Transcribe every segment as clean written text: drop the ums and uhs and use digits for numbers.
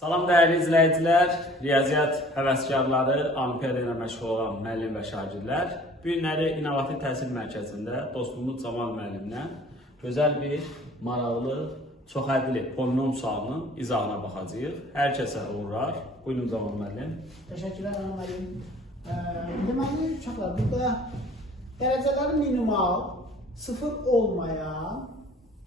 Salam dəyərli izləyicilər, riyaziyyat həvəskarları, olimpiada ilə məşğul olan müəllim və şagirdlər. Bu günləri İnnovativ Təhsil Mərkəzində dostumuz Camal müəllimlə gözəl bir, maraqlı, çoxhədli polinom sualının izahına baxacağıq. Hər kəsə uğurlar. Buyurun Camal müəllim. Təşəkkürlər müəllim. Deməli, uşaqlar, burada dərəcələri minimal, sıfır olmayan,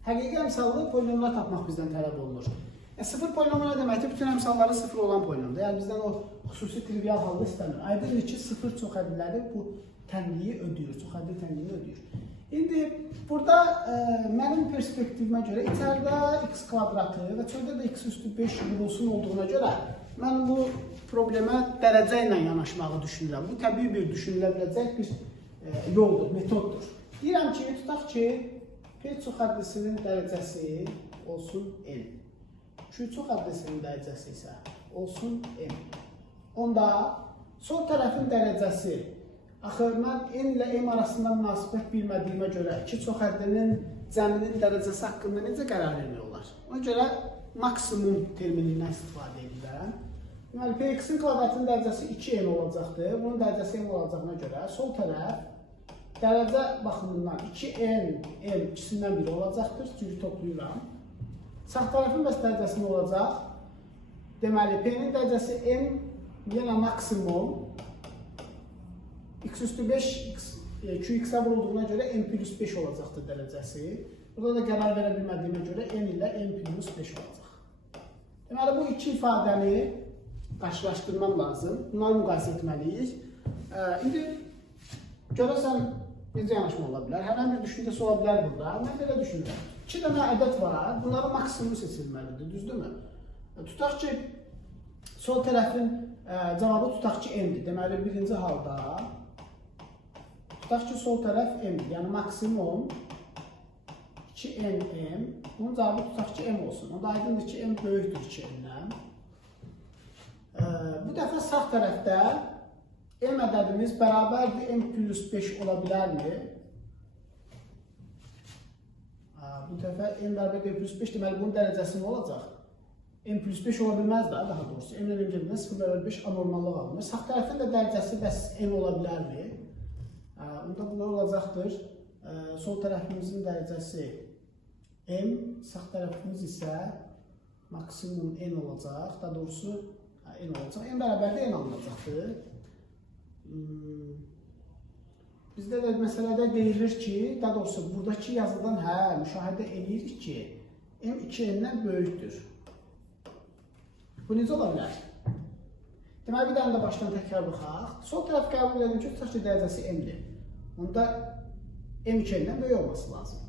həqiqi əmsallı polinomlar tapmaq bizdən tələb olunur. Sıfır polinomu nə deməkdir? Bütün əmsalları sıfır olan polinomdur. Yəni bizdən o xüsusi trivial halda istəmir. Aydındır ki, sıfır çoxhədliləri bu tənliyi ödəyir, çoxhədli tənliyini ödəyir. İndi burada mənim perspektivimə görə içəridə x kvadratı və çöldə də x üstü 5 vurulsun olduğuna görə mən bu problemə dərəcə ilə yanaşmağı düşünürəm. Bu təbii bir düşünülə biləcək bir yoldur, metoddur. Deyirəm ki, tutaq ki, P çoxhədlisinin dərəcəsi olsun n. Q çoxhədlisinin dərəcəsi isə olsun m. Onda sol tərəfin dərəcəsi, axı mən n ilə m arasında münasibət bilmədiyimə görə iki çoxhədlinin cəminin dərəcəsi haqqında necə qərar vermək olar? Ona görə maksimum terminindən istifadə edirəm. Deməli, Px-in kvadratının dərəcəsi 2n olacaqdır. Bunun dərəcəsi m olacağına görə sol tərəf dərəcə baxımından 2n, m ikisindən biri olacaqdır. Çünki toplayıram. Sağ tərəfin bəs dərəcəsi nə olacaq? Deməli, P-nin dərəcəsi m, yenə maksimum x üstü 5, qx-ə vurulduğuna görə m plus 5 olacaqdır dərəcəsi. Burada da qərar verə bilmədiyimə görə n ilə m plus 5 olacaq. Deməli, bu iki ifadəni qarşılaşdırmam lazım. Bunları müqayisə etməliyik. İndi görəsən necə yanaşma ola bilər? Hər bir düşüncəsi ola bilər burada. Mən belə düşünürəm. 2 dənə ədəd var, bunların maksimumu seçilməlidir, düzdürmü? Tutaq ki, sol tərəfin cavabı tutaq ki, m-dir. Deməli, birinci halda tutaq ki, sol tərəf m-dir, yəni maksimum 2n-m, bunun cavabı tutaq ki, m olsun. Onda aydındır ki, m böyükdür 2n-dən. Bu dəfə sağ tərəfdə m ədədimiz bərabərdir m plus 5 ola bilərmi? Bu dəfə m bərabərdir m plus 5 deməli bunun dərəcəsi nə olacaq? M plus 5 ola bilməz də, daha doğrusu. M ilə m gəlindən 0,5 anormallıq alınır. Sağ tərəfin də dərəcəsi bəs m ola bilərmi? Onda bunlar olacaqdır. Sol tərəfimizin dərəcəsi m, sağ tərəfimiz isə maksimum n olacaq. Daha doğrusu n olacaq. M bərabərdir n alınacaqdır. Bizdə də məsələdə deyilir ki, daha doğrusu buradakı yazıdan müşahidə edirik ki, m 2n-dən böyükdür. Bu necə ola bilər? Deməli, bir dənə də başdan təkrar baxaq. Sol tərəf qəbul edelim ki, tutaq ki, dərəcəsi m-dir. Onda m 2n-dən böyük olması lazım.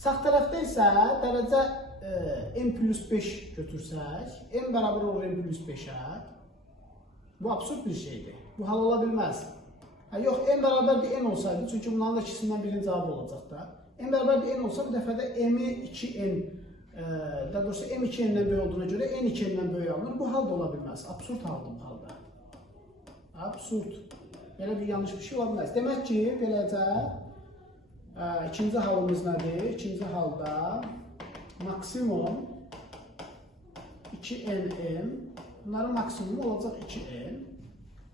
Sağ tərəfdə isə dərəcə m plus 5 götürsək, m bərabər olur m plus 5-ə. Bu absurd bir şeydir. Bu hal ola bilməz. Yox, m bərabərdir n olsaydı, çünki bunların da ikisindən birinin cavabı olacaq da. M bərabərdir n olsa, bu dəfə də m-i 2n, daha doğrusu m 2n-dən böyük olduğuna görə n 2n-dən böyük alınır. Bu hal da ola bilməz. Absurd haldır bu halda. Absurd. Belə bir yanlış bir şey ola bilməz. Demək ki, beləcə, ikinci halımız nədir? İkinci halda maksimum 2n-m, bunların maksimumu olacaq 2n.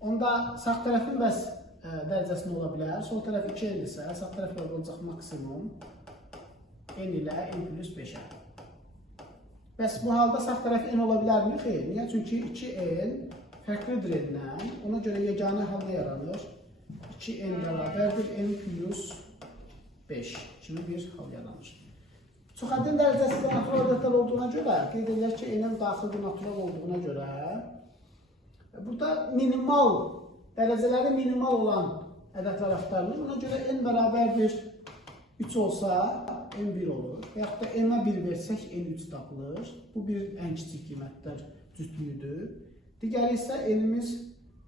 Onda sağ tərəfin bəs dərəcəsi nə ola bilər? Sol tərəf 2n isə, sağ tərəf olacaq maksimum n ilə n plus 5-ə. Bəs bu halda sağ tərəf n ola bilərmi? Xeyr. Niyə? Çünki 2n fərqlidir n-dən. Ona görə yeganə hal nə yaranır? 2n bərabərdir n plus 5 kimi bir hal yaranır. Çoxhəddin dərəcəsi də natural ədədlər olduğuna görə, qeyd edək ki, n-in daxili natural olduğuna görə burada minimal, dərəcələri minimal olan ədədlər axtarılır. Buna görə n bərabərdir 3 olsa, n 1 olur. Və yaxud da n-ə 1 versək, n 3 tapılır. Bu bir ən kiçik qiymətlər cütlüyüdür. Digəri isə n-imiz,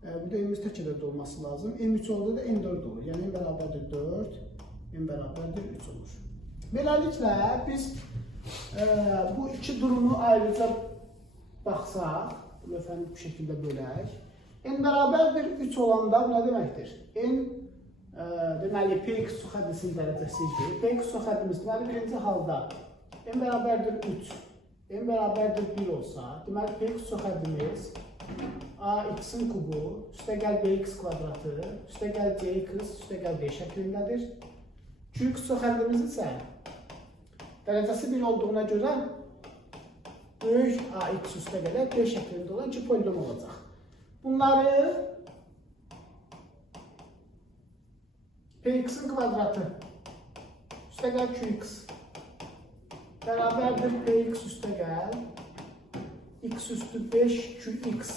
burada n-imiz tək ədəd olması lazım. n 3 oldu da n 4 olur. Yəni n bərabərdir 4, n bərabərdir 3 olur. Beləliklə, biz bu iki durumu ayrıca baxsaq, lütfən bu şəkildə bölək. N bərabərdir 3 olanda bu nə deməkdir? N, deməli, Px çoxhədlisinin dərəcəsi idi. Px çoxhədlimiz, deməli, birinci halda n bərabərdir 3 n bərabərdir 1 olsa, deməli px çox həddimiz ax-in kubu üstəgəl bx kvadratı üstəgəl cx üstəgəl d şəklindədir. Qx çox həddimiz isə dərəcəsi 1 olduğuna görə böyük ax üstəgələ d şəklində olan 2 polinom olacaq. Bunları px-in kvadratı üstəgəl qx bərabərdir px üstəgəl x üstü 5 qx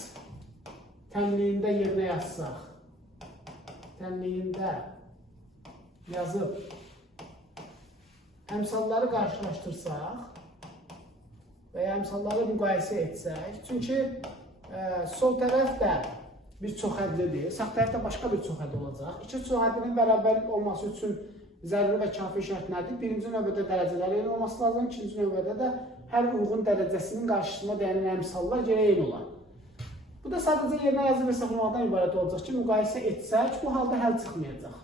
tənliyində yerinə yazsaq, tənliyində yazıb əmsalları qarşılaşdırsaq və ya əmsalları müqayisə etsək, çünki sol tərəf də bir çoxhədlidir, sağ tərəfdə başqa bir çoxhədli olacaq. İki çoxhədlinin bərabərlik olması üçün zəruri və kafi şərt nədir? Birinci növbədə dərəcələr eyni olması lazım, ikinci növbədə də hər uyğun dərəcəsinin qarşısında dayanan əmsallar gərək eyni olan. Bu da sadəcə yerinə yazıb hesablamaqdan ibarət olacaq ki, müqayisə etsək, bu halda həll çıxmayacaq.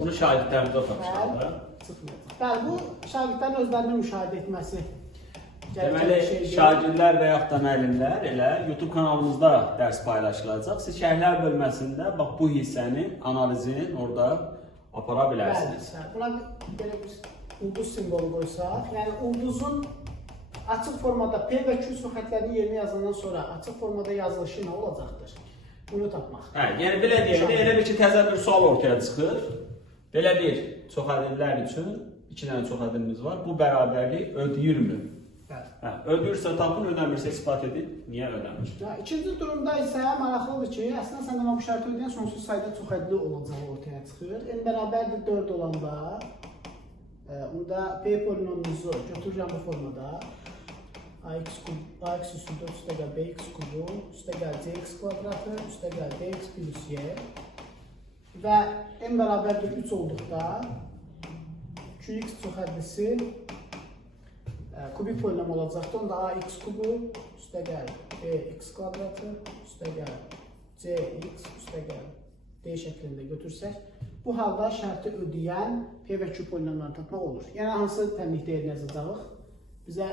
Bunu şagirdlərimizə tapışırlar. Həll çıxmayacaq. Bəli, bu şagirdlərin özlərinin müşahidə etməsi. Deməli, şagirdlər və yaxud da müəllimlər elə YouTube kanalımızda dərs paylaşılacaq. Siz şərhlər bölməsində bax bu hissənin analizini orada apara bilərsiniz. Bəli, buna belə bir ulduz simvolu qoysaq, yəni ulduzun açıq formada P və Q xəttlərinin yerini yazandan sonra açıq formada yazılışı nə olacaqdır? Bunu tapmaq. Hə, yəni belə deyək, elə bir ki, təzə bir sual ortaya çıxır. Belə bir çoxhədlilər üçün 2 dənə çoxhədlimiz var. Bu bərabərlik ödəyirmi? Hə, ödəyirsə tapın, ödəmirsə isbat edin. Niyə ödəmir? İkinci durumda isə maraqlıdır ki, əslində sən bu şərti ödəyən sonsuz sayda çoxhədli olacağı ortaya çıxır. N bərabərdir 4 olanda, onda P polinomumuzu götürürəm bu formada. ax üstü 4 üstəgəl bx kubu üstəgəl cx kvadratı üstəgəl dx plus y və n bərabərdir 3 olduqda qx çoxhədlisi kubik polinom olacaqdır. Onda ax kubu üstəgəl bx kvadratı üstəgəl cx üstəgəl d şəklində götürsək, bu halda şərti ödəyən p və q polinomlarını tapmaq olur. Yəni hansı tənlikdə yerinə yazacağıq? Bizə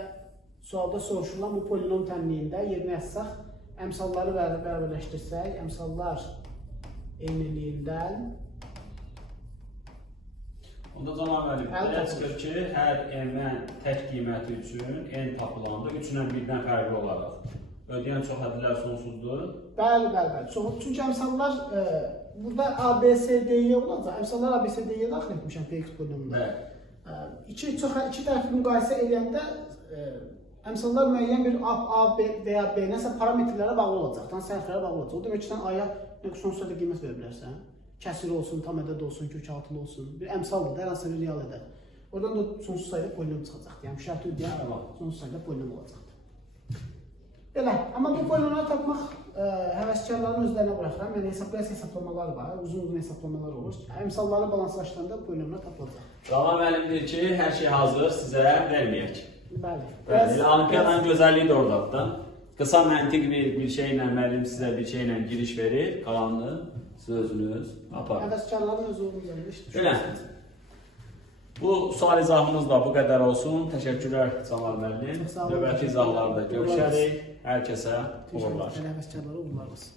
sualda soruşulan bu polinom tənliyində yerinə yazsaq, əmsalları bərabərləşdirsək, əmsallar eyniliyindən Onda Canan müəllim, belə çıxır ki, hər n-ən tək qiyməti üçün n tapılanda 3 ilə 1-dən fərqli olaraq ödəyən çoxhədlilər sonsuzdur. Bəli. Çünki əmsallar burada A, B, C, D-yə olacaq. Əmsallar A, B, C, D-yə daxil etmişəm px polinomunda. İki tərəfli müqayisə edəndə əmsallar müəyyən bir A, B və ya B nəsə parametrlərə bağlı olacaq, sərflərə bağlı olacaq. O demək ki, sən A-ya sonsuz sayda qiymət verə bilərsən. Kəsir olsun, tam ədəd olsun, kökaltılı olsun. Bir əmsaldır da, hər hansı bir real ədəd. Oradan da sonsuz sayda polinom çıxacaqdır. Yəni şərti ödəyən sonsuz sayda polinom olacaqdır. Elə, amma bu polinomları tapmaq həvəskarların özlərinə buraxıram. Yəni hesablamalar var, uzun hesablamalar olur. Əmsalları balanslaşdıranda polinomlar tapılacaq. Canan müəllim deyir ki, hər şey hazır, sizə verməyək. Bəli. Olimpiyadanın gözəlliyi də oradadır da. Qısa məntiq bir şeylə müəllim sizə bir şeylə giriş verir, qalanını siz özünüz aparın. Həvəskarların özü olmayan işdir. Elə. Bu sual izahımız da bu qədər olsun. Təşəkkürlər Canan müəllim. Növbəti izahlarda görüşərik. Hər kəsə uğurlar. Həvəskarlara uğurlar olsun.